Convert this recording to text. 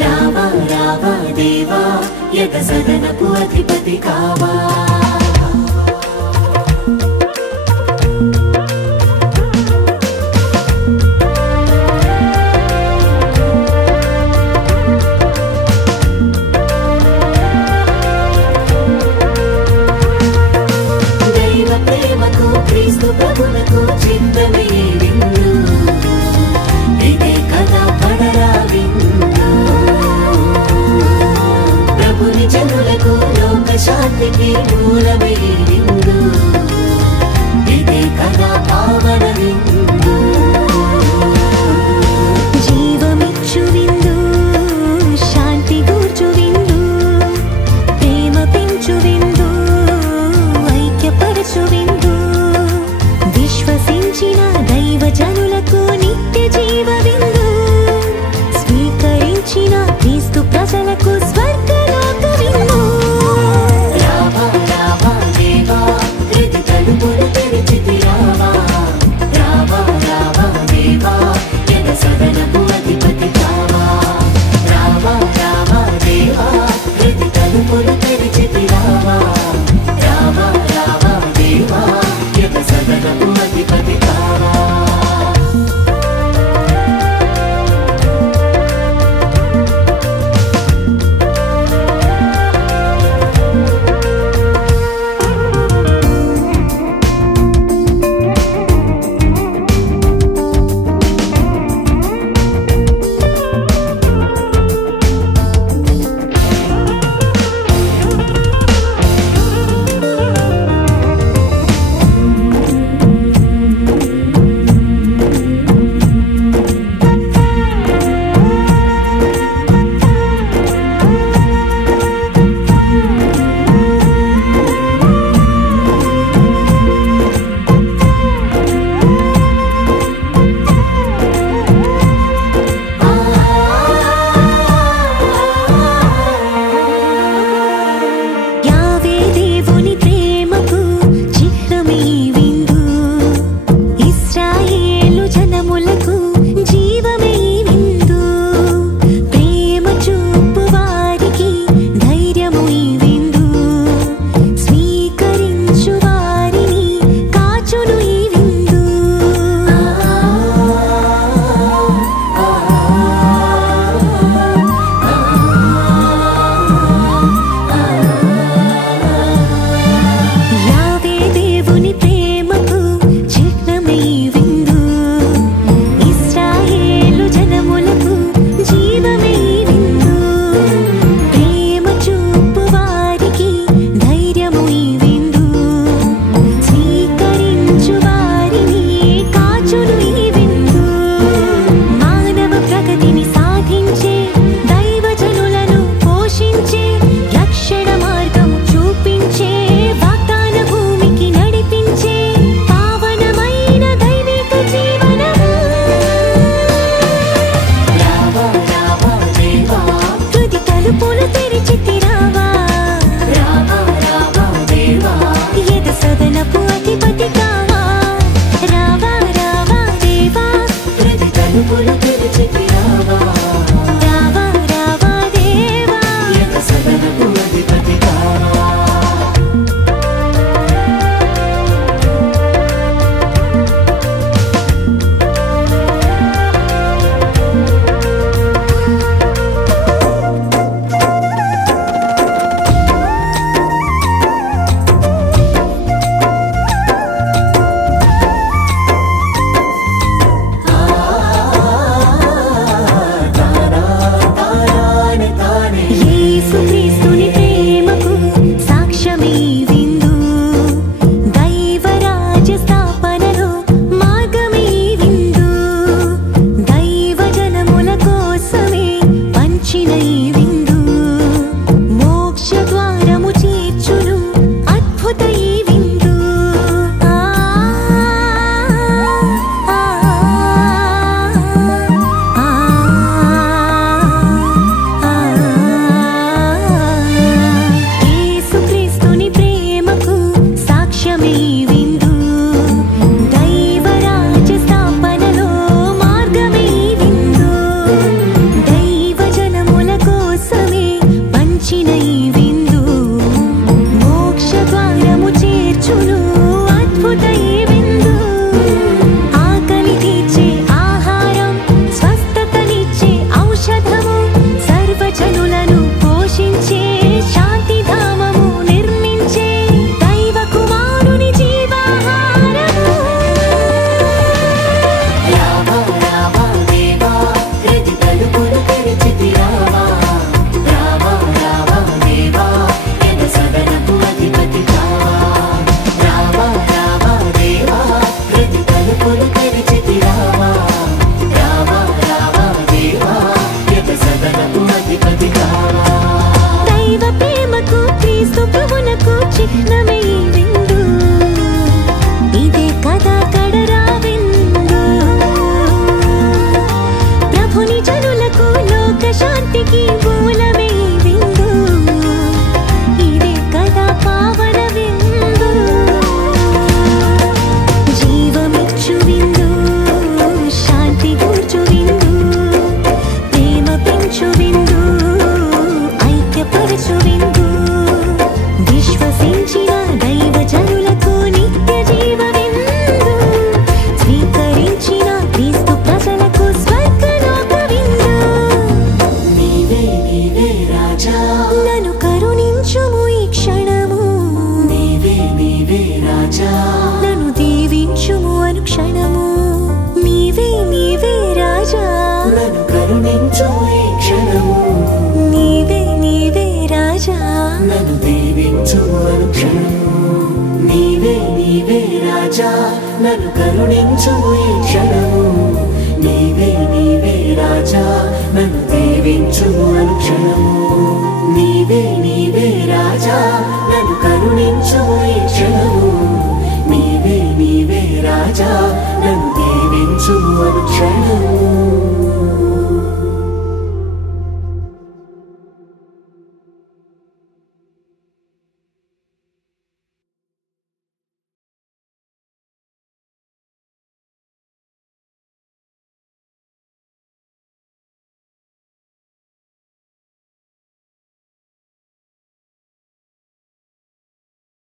రావా రావా దేవా యగ సదనపు అధిపతి కావా క్రీస్తు ప్రభువుకు చిత్తమే విందు ఇదే కదా పడరా విందు ప్రభుని జనులకు లోక శాంతికి మూలమే విందు ఇదే కదా పావన విందు జీవమిచ్చు విందు శాంతి గూర్చు విందు ప్రేమ పెంచు విందు ఐక్యపరచు విందు విశ్వసించిన దైవ జనులకు నిత్య జీవ విందు స్వీకరించిన క్రీస్తు ప్రజలకు స్వర్గలోక విందు రావా రావా దేవా హృది తలుపులు తెరిచితి రావా రావా రావా దేవా యగ సదనపు అధిపతి కావా రావా రావా దేవా హృది తలుపులు తెరిచితి రావా రావా రావా దేవా యగ సదనపు అధిపతి కావా నన్ను కరుణించుము ఈ క్షణము నీవే నీవే రాజా నన్ను దీవించుము అనుక్షణము నీవే నీవే రాజా నన్ను కరుణించుము ఈ క్షణము నీవే నీవే రాజా